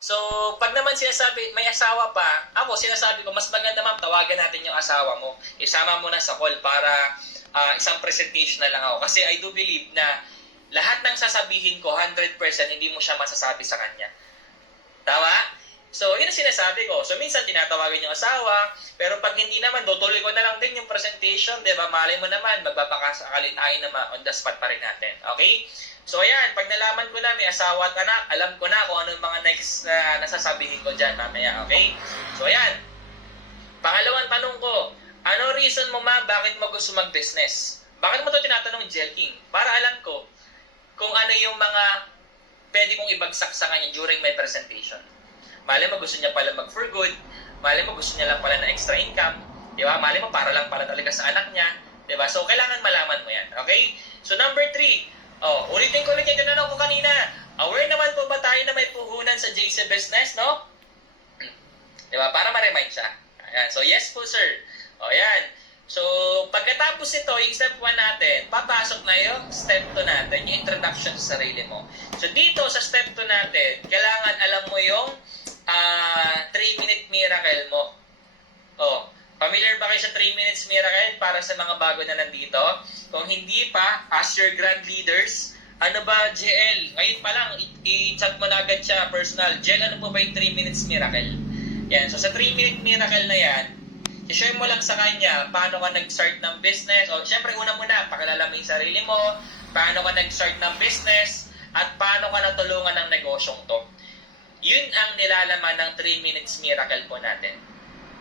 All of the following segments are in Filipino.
So, pag naman sinasabi, may asawa pa, ako sinasabi ko, mas maganda ma'am, tawagan natin yung asawa mo. Isama mo na sa call para isang presentation na lang ako. Kasi I do believe na lahat ng sasabihin ko, 100% hindi mo siya masasabi sa kanya. Tama? So, yun ang sinasabi ko. So, minsan tinatawagan yung asawa, pero pag hindi naman, tutuloy ko na lang din yung presentation, di ba? Malay mo naman, magbabakasakalit tayo naman on the spot pa rin natin. Okay? So, ayan, pag nalaman ko na may asawa at anak, alam ko na kung ano yung mga next na nasasabihin ko dyan mamaya. Okay? So, ayan. Pangalawang tanong ko, ano reason mo ma, bakit mo gusto mag-business? Bakit mo to tinatanong, Jel King? Para alam ko kung ano yung mga pwede kong ibagsak sa kanya during my presentation. Malay mo gusto niya pala mag for good, malay mo gusto niya lang pala na extra income, di ba? Malay mo para lang pala talaga sa anak niya, di ba? So, kailangan malaman mo yan, okay? So, number 3, ulitin ko ulit yung tinanong ko kanina. Aware naman po ba tayo na may puhunan sa JC Business, no? Di ba? Para ma-remind siya. Ayan. So, yes po, sir. O, yan. So, pagkatapos ito, yung step 1 natin, papasok na yung step 2 natin, yung introduction sa sarili mo. So, dito sa step 2 natin, kailangan alam mo yung 3-minute miracle mo. Oh, familiar ba kayo sa 3 minutes miracle para sa mga bago na nandito? Kung hindi pa, as your grand leaders, ano ba, JL? Ngayon pa lang, i-chat mo na agad siya, personal. JL, ano po ba yung 3 minutes miracle? Yan, so sa 3-minute miracle na yan, i-share mo lang sa kanya paano ka nag-start ng business. O, syempre, una muna, pakilala mo yung sarili mo, paano ka nag-start ng business, at paano ka natulungan ng negosyong to. Yun ang nilalaman ng 3 minutes miracle po natin.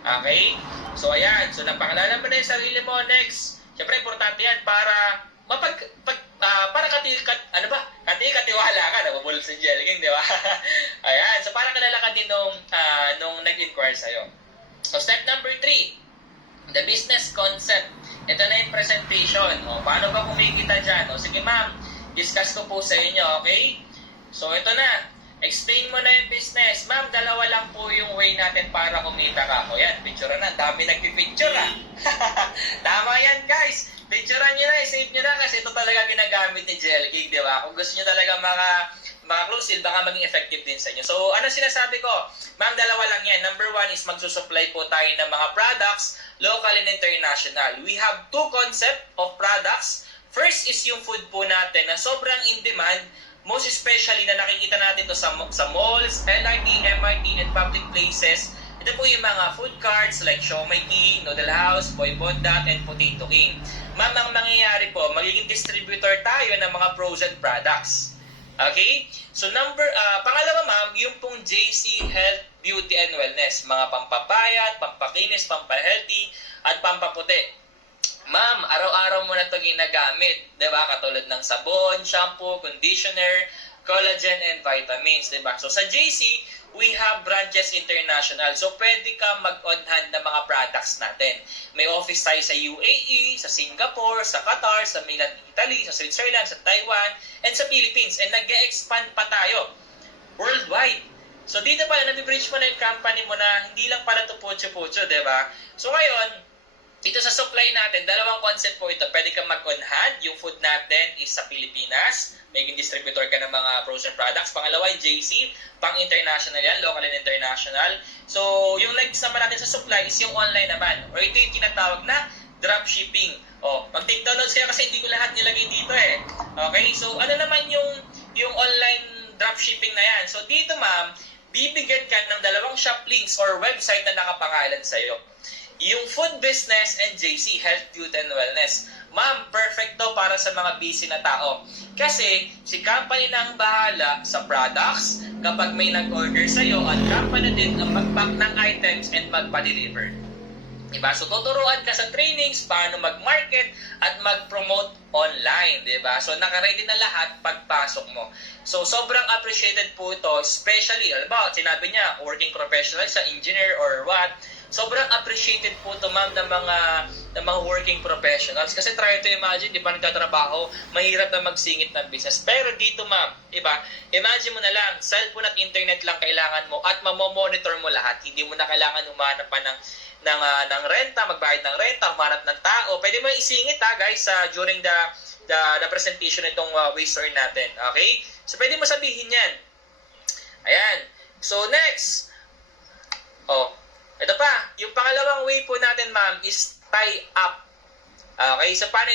Okay? So, ayan. So, napakilala mo na yung sarili mo. Next. Siyempre, importante yan para para katiwala ka. Nabubulol si Jelking, di ba? Ayan. So, parang kilala ka din nung nag-inquire sa'yo. So, step number 3. The business concept. Ito na yung presentation. O, paano ka kumikita dyan? O, sige ma'am, discuss ko po sa inyo, okay? So, ito na. Explain mo na yung business. Ma'am, dalawa lang po yung way natin para kumita ka. O yan, picture na. Dami nagpipicture Tama yan, guys. Picturean nyo na, save nyo na kasi ito talaga ginagamit ni Jelking, di ba? Kung gusto nyo talaga maka-close deal, baka maging effective din sa inyo. So, ano sinasabi ko? Ma'am, dalawa lang yan. Number 1 is magsusupply po tayo ng mga products, local and international. We have 2 concept of products. First is yung food po natin na sobrang in demand, most especially na nakikita natin to sa malls, LRT, MRT, and public places. Ito po yung mga food carts like Siomai King, Noodle House, Boy Bondat, and Potato King. Ma'am, ang mangyayari po, magiging distributor tayo ng mga frozen products. Okay? So pangalawa ma'am, yung pong JC Health, Beauty, and Wellness. Mga pampapayat, pampakinis, pampahealthy, at pampaputi. Ma'am, araw-araw mo na ito ginagamit, diba? Katulad ng sabon, shampoo, conditioner, collagen, and vitamins, diba? So sa JC, we have branches international. So pwede ka mag-on hand ng mga products natin. May office tayo sa UAE, sa Singapore, sa Qatar, sa Milan, Italy, sa Switzerland, sa Taiwan, and sa Philippines. And nag-expand pa tayo worldwide. So dito pala, nabibridge mo na yung company mo na hindi lang pala ito putyo-putyo, diba? So ngayon, ito sa supply natin, dalawang concept po ito. Pwede kang mag-on hand. Yung food natin is sa Pilipinas. Maging distributor ka ng mga frozen products. Pangalawa, yung JC. Pang-international yan, local and international. So, yung next naman natin sa supply is yung online naman. Or ito yung tinatawag na dropshipping. Mag-take down notes kayo kasi hindi ko lahat nilagay dito eh. Okay? So, ano naman yung online dropshipping na yan? So, dito ma'am, bibigyan ka ng 2 shop links or website na nakapangalan sa'yo. Yung food business and JC, Health, Beauty, and Wellness. Ma'am, perfect to para sa mga busy na tao. Kasi si company na ang bahala sa products kapag may nag-order sa'yo at company din ang mag-pack ng items and magpa-deliver. Diba? So, tuturuan ka sa trainings, paano mag-market at mag-promote online. Diba? So, nakaready na lahat pagpasok mo. So, sobrang appreciated po ito, especially, alam ba, sinabi niya, working professional sa engineer or what, sobrang appreciated po ito, ma'am, ng mga working professionals. Kasi try to imagine, di ba, nagtatrabaho, mahirap na magsingit ng business. Pero dito, ma'am, diba, imagine mo na lang, cellphone at internet lang kailangan mo at mamomonitor mo lahat. Hindi mo na kailangan humanap pa ng renta, magbayad ng renta, humanap ng tao. Pwede mo isingit guys during the presentation itong waste natin. Okay? So pwede mo sabihin yan. Ayan. So, next. Oh, ito pa. Yung pangalawang way po natin, ma'am, is tie up. Okay, so paano